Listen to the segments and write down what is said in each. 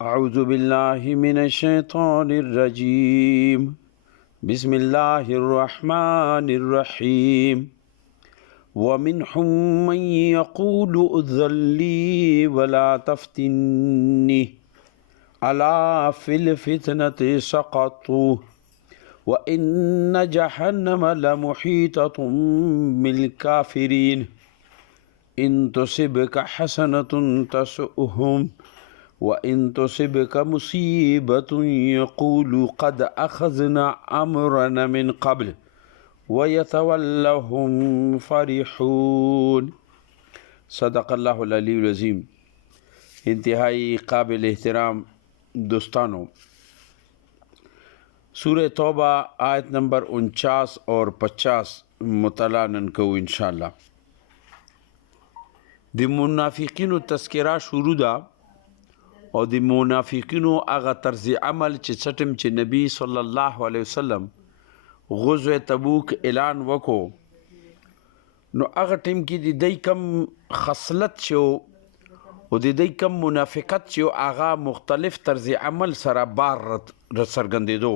أعوذ بالله من الشيطان الرجيم بسم الله الرحمن الرحيم ومنهم من يقول ائذن لي ولا تفتني ألا في الفتنة سقطوا وإن جهنم لمحيطة بالكافرين إن تصبك حسنة تسؤهم وإن تصبك مصيبة يقولوا قد أخذنا أمرنا من قبل ويتولوا هم فرحون. صدق الله العلی العظیم. انتہائی قابل احترام دوستانوں، سورہ توبہ آیت نمبر 49 اور 50 مطالعہ نن کو انشاءاللہ. د منافقینو تذکرہ شروع ده او د منافقینو هغه طرز عمل چې څټم چې نبی صلی الله علیه وسلم غزوه تبوک اعلان وکړو، نو هغه ټیم کې د دوی کم خصلت شو او د دوی کم منافقت شو، هغه مختلف طرز عمل سره بار څرګندېدو،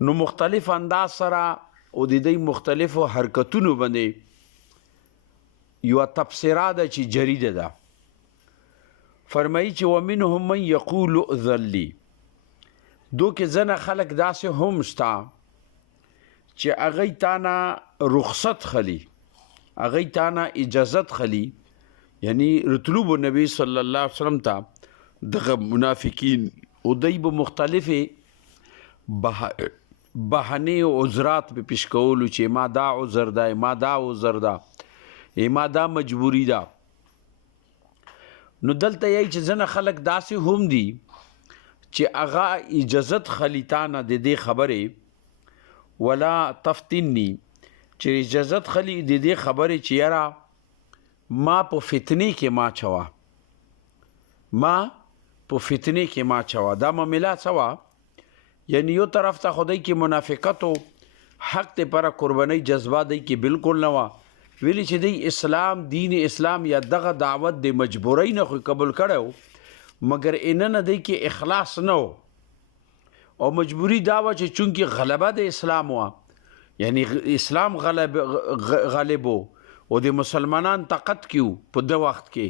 نو مختلف انداز سره او د دوی مختلفو حرکتونو باندې یو تفسیره ده چې جریده ده. فرمایي چې ومنهم من یقول ائذن لي، دو کې ځنه خلک داسې هم شته چې هغوی تانه رخصت خلی، هغوی تانه اجازت خلی، یعنی رتلوب نبی صلی الله علیه وسلم ته دغه منافقین او دوی به مختلفې بهانې او عذرات به پیش کولو چې ما دا عذر ده، ما دا عذر ده، ما دا مجبوری ده. نو دلته یې چې ځنه خلک داسې هم دي چې هغه اجازت خلیتانه د دې خبرې ولا تفتنی، چې اجازت خلی د دې خبرې چې یاره ما په فتنې کې ما چوا، ما په فتنې کې ما چوا. دا معامله سوا، یعنی یو طرف ته خدای کې منافقت او حق ته پر قربانی جذبه دی کې بالکل نه وا ویلی چې دی اسلام دین اسلام یا دغه دعوت د مجبورۍ نه خو قبول کړو، مگر اننه دی کې اخلاص نه او مجبوری دعوه چې چونکې غلبه د اسلام وا، یعنی اسلام غالب او د مسلمانان طاقت کیو په د وخت کې،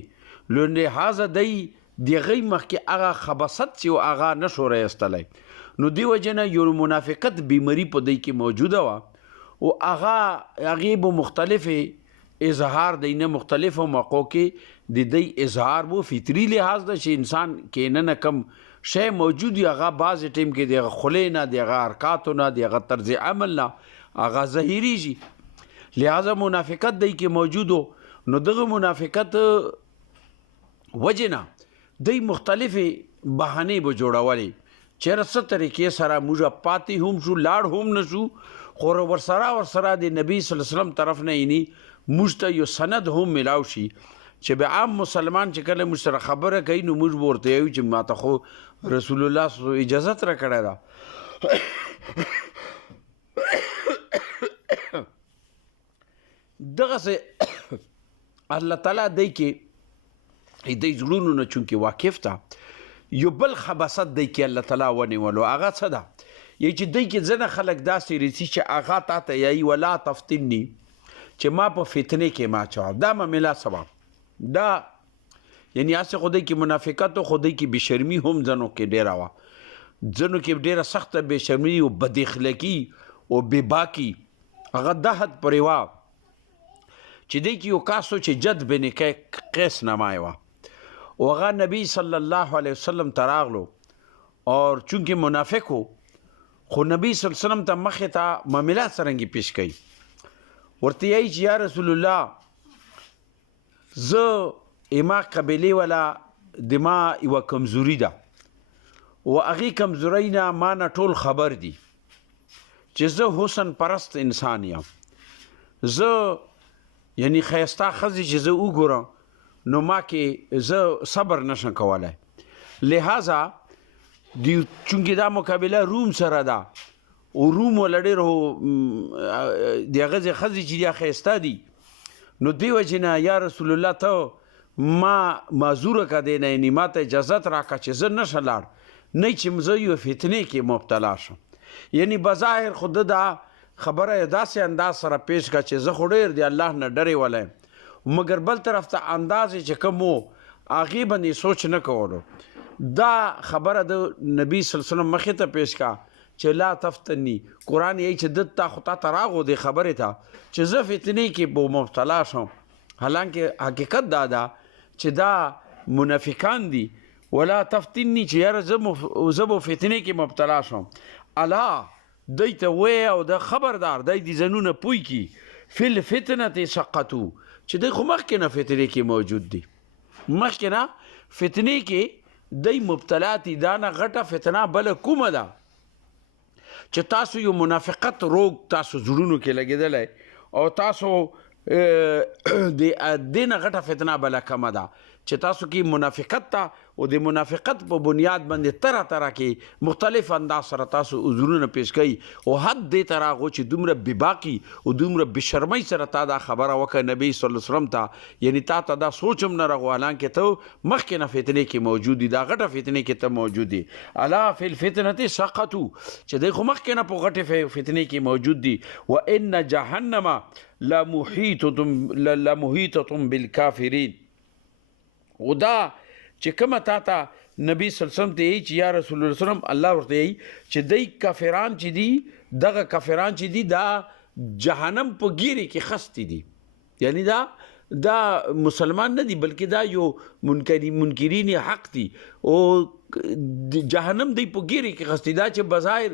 لہذا دی دغه مخکې هغه خباثت چې هغه نشو رایستلی، نو دی وجنه یو منافقت بیماری په دی کې موجوده وا او هغه به مختلف اظهار دی نه مختلفو موقعو کې د دی اظهار بو فطری لحاظ ده چې انسان کې نه کم شی موجود وي، هغه بعض ټیم کې د خلې نه، د هغه حرکاتو نه، د هغه طرز عمل نه هغه ظاهریږي، لہذا منافقت دی کې موجودو. نو دغه منافقت وجه نه دی مختلفې بهانې به جوړولې چېرې څه طریقې سره موږ پاتې هم شو، لاړ هم نه شو، خو ورسره د نبی صلی الله علیه وسلم طرف نه یعنی موږ ته یو سند هم ملاو شي چې به عام مسلمان چې کله موږ سره خبره کوي نو موږ به ورته وایو چې ماته خو رسول الله صلی الله علیه وسلم اجازت راکړې ده. دغسې الله تعالی دی کې دی زړونو نه چونکې واقف ته یو بل خباثت دی کې الله تعالی ونیولو، هغه څه ده یی چې دی کې ځنه خلک داسې رسي چې هغه تا ته یایي ولا تفتنی، چې ما په فتنې کې ما چوا. دا معامله سوا دا یعنی هسې خدای کې منافقت او خدای کې بېشرمي هم ځنو کې ډېره وه، ځنو کې ډېره سخته بېشرمي او بد اخلاقي او بېباکي هغه د حد پورې وه چې دی کې یو کاسو چې جد بن قیس نامه وه او هغه نبی صلی الله علیه وسلم ته راغلو اور چونکې منافق و، خو نبی صلی الله علیه وسلم ته مخې ته معاملات څرنګې پیش کوي، ورته یایي چې یا رسول الله زه ما قبیلې والا د ما یوه کمزوري ده او هغې کمزورۍ نه ما نه ټول خبر دي چې زه حسن پرست انسان یم، زه یعنی ښایسته ښځې چې زه وګورم نو ما کې زه صبر نشم کولی، لہذا چونکې دا مقابله روم سره ده او روم ولا ډېر د هغه ښځې چې دي ښایسته دي، نو دې وجې نه یا رسول الله ته ما معذوره که دی نه یعنې ما ته اجازت راکړه چې زه نشه لاړ نه چې زه یو فتنې کې مبتلا شم یعنی بظاهر خو ده دا خبره یې داسې انداز سره پیش کړه چې زه خو ډېر د الله نه ډرې ولی مګر بل طرف ته انداز یې چې کوم و هغې باندې سوچ نه کولو دا خبره د نبي صلی الله علیه وسلم مخې ته پیش کړه چې لا تفتنی قرآن یې چې د تا خو تا ته راغو دې خبرې ته چې زه فتنې کې به مبتلا شم حالانکه حقیقت دا ده چې دا منافقان دي ولا تفتنی چې یاره زه به فتنې کې مبتلا شم الا دی ته وی او د خبردار دی د ځانونه پوی کی فی الفتنة سقطو چې دی خو مخکې نه فتنې کې موجود دي مخکې نه فتنې کې دی مبتلا دي دا نه غټه فتنه بله کومه ده چې تاسو یو منافقت روغ تاسو زړونو کې لګېدلی او تاسو د دې نه غټه فتنه بله کمه ده چې تاسو کې منافقت ته او د منافقت په بنیاد باندې طرح کې مختلف انداز سره تاسو عذرونه پیش کوي او حد دې ته راغو چې دومره بېباکي او دومره بېشرمۍ سره تا دا خبره وکړه نبي صلی الله علیه وسلم ته یعنې تا ته دا سوچ هم نه راغو حالانکې ته مخکې نه فتنې کې موجود دي دا غټه فتنې کې ته موجود دي الا فی الفتنة سقطو چې دی خو مخکې نه په غټې فتنې کې موجود دي وان جهنم لمحیطة بالکافرین او دا چې کومه تا ته نبی صلی الله علیه وسلم ته یې چې یا رسول الله وسلم الله ورته یې چې دی کافران چې دي دغه کافران چې دي دا جهنم په ګیرې کې خستی دي یعنی دا مسلمان نه دي بلکې دا یو منکرین حق دي او جهنم دی په ګیرې کې خستی دا چې بظاهر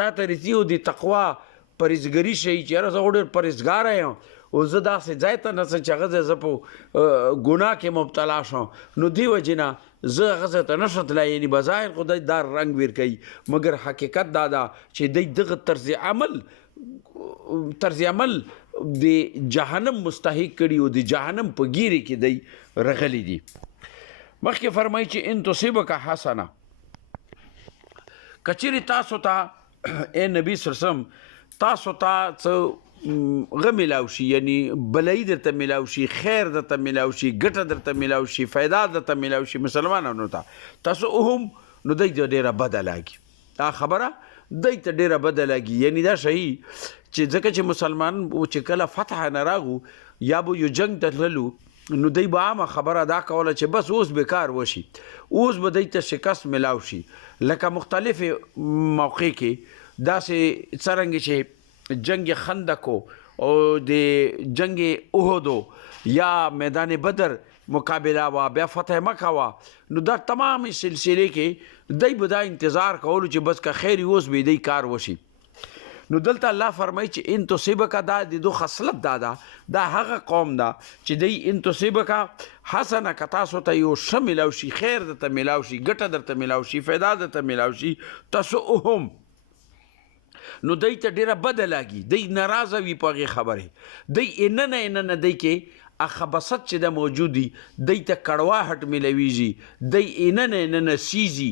تا ته رسي او د تقوا پرهیزګري شي چې یاره زه خو ډېر پرهیزګاره یم او زه داسې ځای ته نه څه چې هغه ځای زه په ګناه کې مبتلا شم نو دې وجې نه زه هغه ځای ته نشم تللی یعنې بظاهر خو دی دا رنګ ویر کوي مګر حقیقت دا ده چې دی دغه طرز عمل د جهنم مستحق کړي او د جهنم په ګیرې کې دی رغلی دي مخکې فرمایي چې ان تصیبک حسنه کچېرې تاسو ته اے نبی صلی الله علیه وسلم تاسو ته څه غه ملاو شي یعنی بلای درته ملاو شي خیر درته ملاو شي ګټه درته ملاو شي فایده درته ملاو شي مسلمانانو ته تاسو هم نو دی ته ډېره بده لاګي دا خبره دی ته ډېره بده لاګي یعنی دا شی چې ځکه چې مسلمان چې کله فتح نه راغو یا به یو جنگ ته تللو نو دی به عامه خبره دا کوله چې بس اوس بیکار وشي اوس به دی ته شکست ملاو شي لکه مختلف موقع کې داسې څرنګه چې جنگ خندقو او د جنگ احدو یا میدان بدر مقابله وا بیا فتح مکه وا نو دا تمام سلسله کې دی به دا انتظار کولو چې بس که خیر اوس به دی کار وشي نو دلته الله فرمایي چې ان تصيبک دا د دو خصلت دا هغه قوم دا چې دی ان تصيبک حسنه که تاسو ته یو ښه ملاو شي خیر درته ملاو شي ګټه درته ملاو شي فایده درته ملاو شي تسؤهم نو دی ته ډېره بده لاګي دی ناراضه وي په هغې خبرې دی اننه دی کې خباست چې د موجودي دی ته کړواهټ ملویږي دی اننه سیزي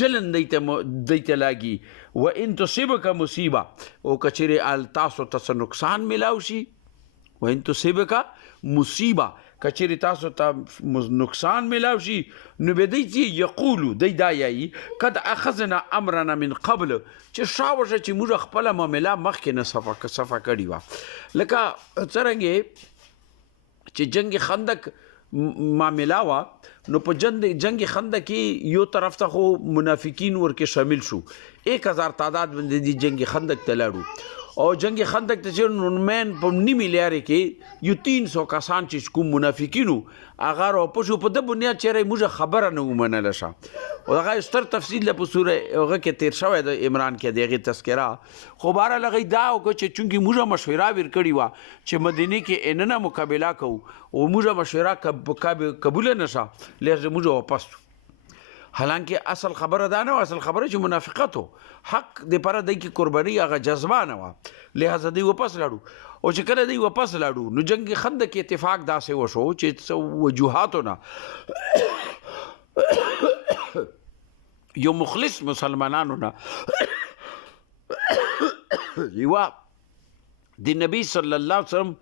جلن دی ته لاګي و ان تصيبک مصیبه او کچېرې تاسو ته نقصان ملاو شي و ان تصيبک مصیبه کچېرې تاسو ته نقصان ملاو شي نو به دی چې یقولو دی دا یایي قد اخذنا امرنا من قبل چې شاوشه چې موږ خپله معامله مخکې نه صفه کړې وه لکه څرنګې چې جنگ خندق معامله وه نو په جنگ خندق کې یو طرف ته خو منافقین ورکې شامل شو 1000 تعداد باندې دی جنگ خندق ته لاړو او جنگ خندق ته چې نورمین په نیمې لارې کې یو 300 کسان چې کوم منافقینو هغه راپشو په د بنیاد چېرې موږ خبره نه ومنله شه او هغه ستر تفصیل په سوره هغه کې تیر شوی د عمران کې د هغې تذکره خو بهرحال هغې دا وکړه چې چونکې موږ مشوره ور کړې وه چې مدینې کې اننه مقابله کوو او موږ مشوره قبوله نه شه لهذا موږ واپس حالانکه اصل خبره دا نه و اصل خبره چې منافقت و حق د پاره دی کې قرباني هغه جذبه نه وه لهذا دی واپس لاړو او چې کله دی واپس لاړو نو جنگ خندق کې اتفاق داسې وشو چې وجوهاتو نه یو مخلص مسلمانانو نه یوه د نبی صلی الله علیه وسلم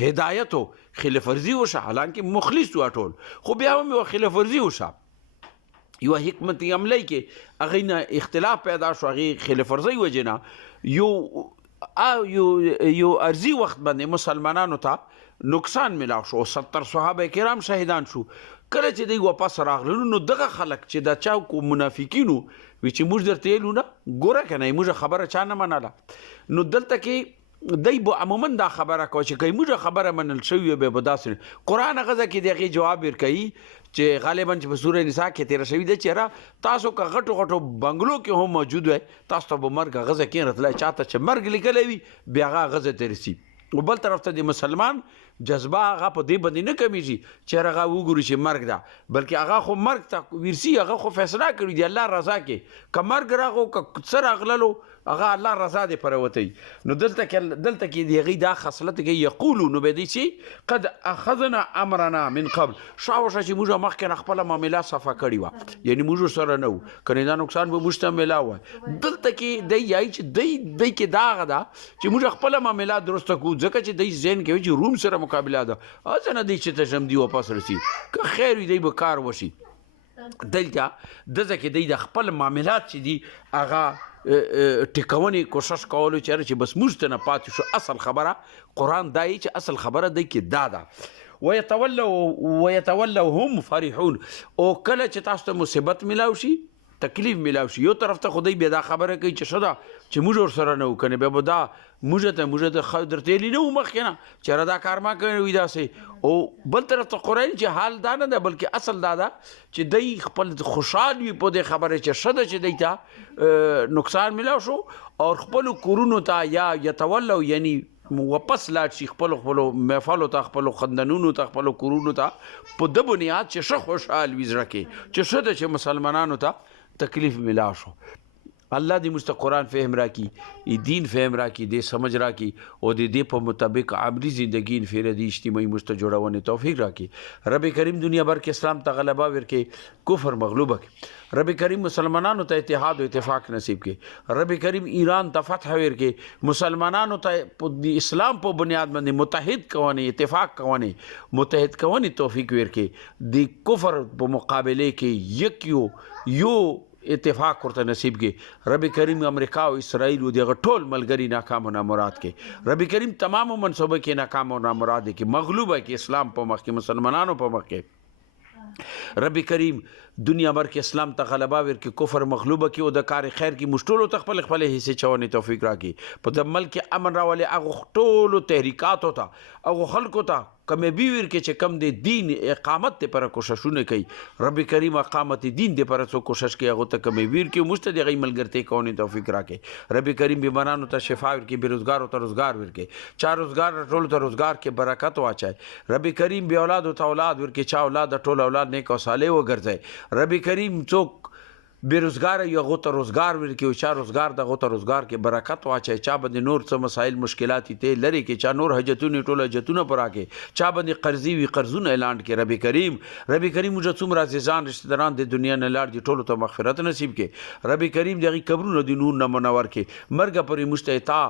هدایت او خلاف ورزي وشه حالانکه مخلص و ټول خو بیا هم خلاف ورزي وشه یو حکمت عملی کې هغه نه اختلاف پیدا شو هغه خلاف ورزي وجنه یو ارزي وخت باندې مسلمانانو ته نقصان ملاو شو 70 صحابه کرام شهیدان شو کله چې دوی واپس راغلل نو دغه خلک چې دا چا کو منافقینو وی چې موږ درته ویلو نه ګوره کنه موږ خبره چا نه مناله نو دلته کې دای به عموما دا خبره کو چې کوي موږ خبره منل شوی به بداسه قران غزه کې دغه جواب ورکړي چې غالبا چې په سوره نساء کې تیر شوی د چیرې تاسو کا غټو غټو بنگلو کې هم موجود وي تاسو ته به مرګ غزه کې راتلای چاته چې مرګ لیکلی وي بیا غزه ترسي وبل طرف ته د مسلمان جذبه هغه په دې باندې نه کمیږي چې هغه وګوري چې مرګ ده بلکې هغه خو مرګ ته ورسي هغه خو فیصله کړی دی الله رضا کې که مرګ راغو که سر اغللو هغه الله رضا دې پروتي نو دلته کې دی دا خصلت کې یقولو نو به دي چې قد اخذنا امرنا من قبل شاوشه چې موږ مخکې خپل معاملات صفه کړی و یعنی موږ سره نه کني دا نقصان به مشتمل و دلته کې دی یای چې دی کې دا غدا چې موږ خپل معاملات درست کو ځکه چې دی زین کې چې روم سره مقابله ده ځنه دی چې تشم دی واپس رسی که خیر دی به کار وشي دلته دغه کې دی د خپل معاملات چې دی هغه ټیکونی کوشش کولو چې بس موږ نه پاتې شو اصل خبره قران دای چې اصل خبره دی کې دا ويتولوا هم فرحون او کله چې تاسو ته مصیبت ملاو شي تکلیف ملاو شي یو طرف ته خدای به دا خبره کوي چې شدا چې موږ ور سره نه وکنه به دا موږ ته خدر تیلی نه مخکنه چې را دا کار ما کوي دا سي او بل طرف ته قران چې حال دا نه ده بلکې اصل دا ده چې دای خپل خوشحال وي په دې خبره چې شدا چې دیتا نقصان ملاو شو او خپل کورونو ته یا یتولوا یعنی واپس لاړ شي خپل محفلو ته خپل خندنونو ته خپل کورونو ته په د بنیاد چې ښه خوشحال وي زړه کې چې شدا چې مسلمانانو ته تکلیف ملا شو الله دې مست قرآن فهم راکړي دین فهم راکړي دې سمجھ راکړي او دې په مطابق عملی زندگی انفرادي اجتماعي مست جوړونه توفیق راکړي رب کریم دنیا بھر کې اسلام ته غلبه ورکړي کفر مغلوب کړي رب کریم مسلمانانو ته اتحاد او اتفاق نصیب کړي رب کریم ایران ته فتح ورکړي مسلمانانو ته اسلام په بنیاد باندې متحد کوونی اتفاق کوونی متحد کوونی توفیق ورکړي د کفر په مقابله کې یو اتفاق ورته نصیب کې رب کریم امریکا او اسرائیل او دغه ټول ملګری ناکام او نامراد کې رب کریم تمام منصوبه کې ناکام او نامراد کې مغلوبه کې اسلام په مخ کې مسلمانانو په مخ کې رب کریم دنیا بھر کې اسلام ته غلبه ورکړي کفر مغلوبه کې او د کار خیر کې مشټولو ته خپل حصے چونې توفیق راکړي په د ملک امن راولي هغه ټولو تحریکات ہوتا او خلکو ته کمه بي ورکه چې کم د دین اقامت ته پر کوششونه کوي رب کریم اقامت دین دې پر څو کوشش کوي هغه ته کمه ویر کې مستدی غي ملګرته کوونه توفیق راکړي رب کریم بیمارانو ته شفا ورکړي بیروزګارو ته روزګار ورکړي چا روزګار ټول ته روزګار کې برکت واچي رب کریم بی اولاد او اولاد ورکړي چا اولاد ټول اولاد نیک او صالح وګرځي رب کریم څوک بیروزګار یو غوته روزګار ورکړي او چا روزګار د غوته روزګار کې برکت واچي چا باندې نور څه مسائل مشکلات ته لري کې چا نور حاجتونه ټول حاجتونه پراکه چا باندې قرضې وی قرضونه اعلان کې رب کریم موږ څومره عزیزان رشتہ داران د دنیا نه لاړ دي ټول ته مغفرت نصیب کې رب کریم دغه قبرونو د نور نه منور کې مرګ پرې مستعطا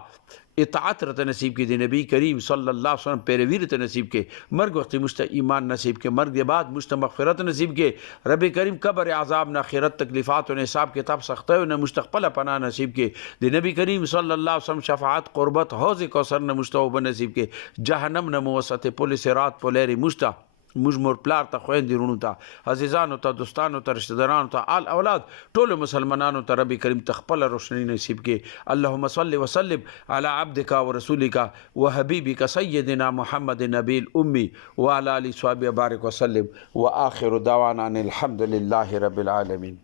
اطاعت رته نصیب کې د نبی کریم صلی الله علیه وسلم پیروی رته نصیب کې مرګ وخت مست ایمان نصیب کې مرګ د بعد مست مغفرت نصیب کې رب کریم قبر عذاب نه آخرت تکلیفات او حساب کتاب سخته او نه مستقبل پناه نصیب کې د نبی کریم صلی الله علیه وسلم شفاعت قربت حوض کوثر نه مستوب نصیب کې جهنم نه موسط پولیس رات پولری مست موږ مور پلار ته خويندې رونو ته عزیزانو ته دوستانو ته رشتہ دارانو ته آل اولاد ټول مسلمانانو ته رب کریم تخپل روشنی نصیب کې اللهم صل وسلم على عبدك ورسولك وحبيبك سيدنا محمد النبي الامي وعلى اله وصحبه بارك وسلم واخر دعوانا الحمد لله رب العالمين.